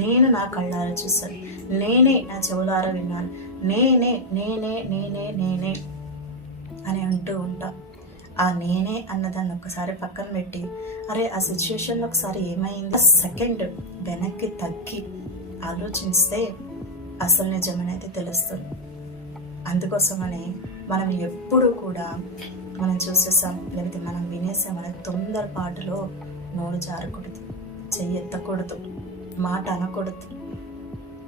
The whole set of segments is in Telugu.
నేను నా కళ్ళారా చూశాను, నేనే నా చెవులారా విన్నాను, నేనే నేనే నేనే నేనే అని అంటూ ఉంటా. ఆ నేనే అన్నదాన్ని ఒకసారి పక్కన పెట్టి, అరే ఆ సిచ్యుయేషన్లో ఒకసారి ఏమైంది సెకండ్ వెనక్కి తగ్గి ఆలోచిస్తే అసలు నిజం అనేది తెలుస్తుంది. అందుకోసమని మనం ఎప్పుడు కూడా మనం చూసేసాం లేకపోతే మనం వినేసాం అనే తొందరపాటులో నోరు జారకూడదు, చెయ్యి ఎత్తకూడదు, మాట అనకూడదు.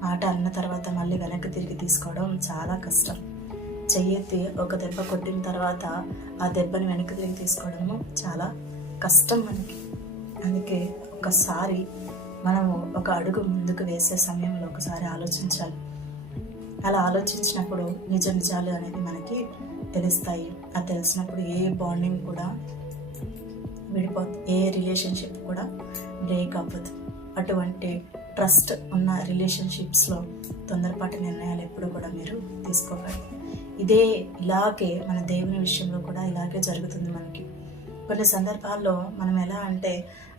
మాట అన్న తర్వాత మళ్ళీ వెనక్కి తిరిగి తీసుకోవడం చాలా కష్టం. చెయ్యెత్తి ఒక దెబ్బ కొట్టిన తర్వాత ఆ దెబ్బని వెనక్కి తిరిగి తీసుకోవడము చాలా కష్టం మనకి. అందుకే ఒకసారి మనము ఒక అడుగు ముందుకు వేసే సమయంలో ఒకసారి ఆలోచించాలి. అలా ఆలోచించినప్పుడు నిజాలు అనేది మనకి తెలుస్తాయి. అది తెలిసినప్పుడు ఏ బాండింగ్ కూడా విడిపోతుంది, ఏ రిలేషన్షిప్ కూడా బ్రేక్ అవ్వదు. అటువంటి ట్రస్ట్ ఉన్న రిలేషన్షిప్స్లో తొందరపాటు నిర్ణయాలు ఎప్పుడు కూడా మీరు తీసుకోకండి. ఇలాగే మన దేవుని విషయంలో కూడా ఇలాగే జరుగుతుంది మనకి. కొన్ని సందర్భాల్లో మనం ఎలా అంటే,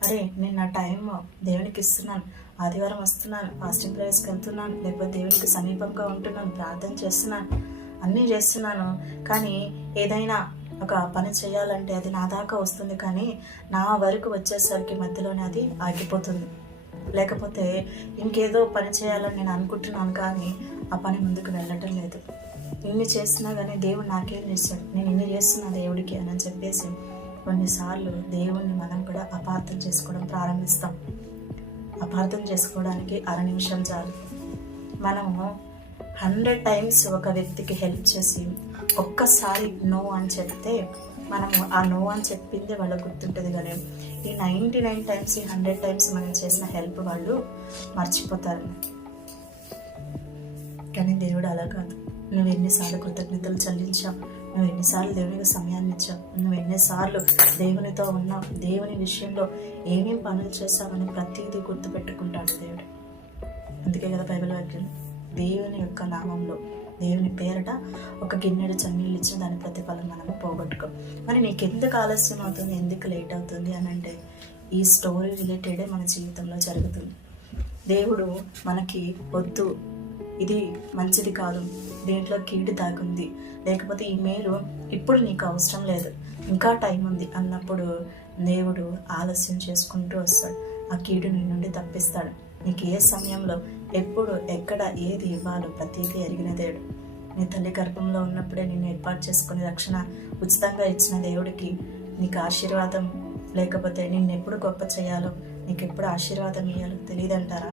అరే నేను నా టైం దేవునికి ఇస్తున్నాను, ఆదివారం వస్తున్నాను, ఫాస్టింగ్ ప్రేయర్స్కి వెళ్తున్నాను, లేకపోతే దేవునికి సమీపంగా ఉంటున్నాను, ప్రార్థన చేస్తున్నాను, అన్నీ చేస్తున్నాను, కానీ ఏదైనా ఒక పని చేయాలంటే అది నా దాకా వస్తుంది, కానీ నా వరకు వచ్చేసరికి మధ్యలోనే అది ఆగిపోతుంది. లేకపోతే ఇంకేదో పని చేయాలని నేను అనుకుంటున్నాను, కానీ ఆ పని ముందుకు వెళ్ళటం లేదు. ఇన్ని చేస్తున్నా కానీ దేవుడు నాకేం చేశాడు, నేను ఇన్ని చేస్తున్నా దేవుడికి అని చెప్పేసి కొన్నిసార్లు దేవుణ్ణి మనం కూడా అపార్థం చేసుకోవడం ప్రారంభిస్తాం. అపార్థం చేసుకోవడానికి 1 నిమిషం చాలు. మనము 100 టైమ్స్ ఒక వ్యక్తికి హెల్ప్ చేసి ఒక్కసారి నో అని చెప్తే మనము ఆ నో అని చెప్పిందే వాళ్ళకు గుర్తుంటుంది. కానీ ఈ 99 టైమ్స్, ఈ 100 టైమ్స్ మనం చేసిన హెల్ప్ వాళ్ళు మర్చిపోతారు. కానీ దేవుడు అలా కాదు. నువ్వు ఎన్నిసార్లు కృతజ్ఞతలు చెల్లించావు, నువ్వు ఎన్నిసార్లు దేవునికి సమయాన్ని ఇచ్చావు, నువ్వు ఎన్నిసార్లు దేవునితో ఉన్నావు, దేవుని విషయంలో ఏమేం పనులు చేశావని ప్రతిదీ గుర్తుపెట్టుకుంటాడు దేవుడు. అందుకే కదా బైబిల్ వాక్యం, దేవుని యొక్క నామంలో, దేవుని పేరట ఒక గిన్నెడు చన్నీళ్ళు ఇచ్చిన దాని ప్రతిఫలం మనము పోగొట్టుకో. మరి నీకెందుకు ఆలస్యం అవుతుంది, ఎందుకు లేట్ అవుతుంది అని అంటే, ఈ స్టోరీ రిలేటెడే మన జీవితంలో జరుగుతుంది. దేవుడు మనకి వద్దు, ఇది మంచిది కాదు, దీంట్లో కీడు తాగుంది, లేకపోతే ఈ మేలు ఇప్పుడు నీకు అవసరం లేదు, ఇంకా టైం ఉంది అన్నప్పుడు దేవుడు ఆలస్యం చేసుకుంటూ వస్తాడు. ఆ కీడు నీ నుండి తప్పిస్తాడు. నీకు ఏ సమయంలో, ఎప్పుడు, ఎక్కడ, ఏది ఇవ్వాలో ప్రతిదీ ఎరిగిన దేవుడు. నీ తల్లి గర్భంలో ఉన్నప్పుడే నిన్ను ఏర్పాటు చేసుకుని రక్షణ ఉచితంగా ఇచ్చిన దేవుడికి నీకు ఆశీర్వాదం లేకపోతే నిన్ను ఎప్పుడు గొప్ప చేయాలో, నీకు ఎప్పుడు ఆశీర్వాదం ఇవ్వాలో తెలియదంటారా?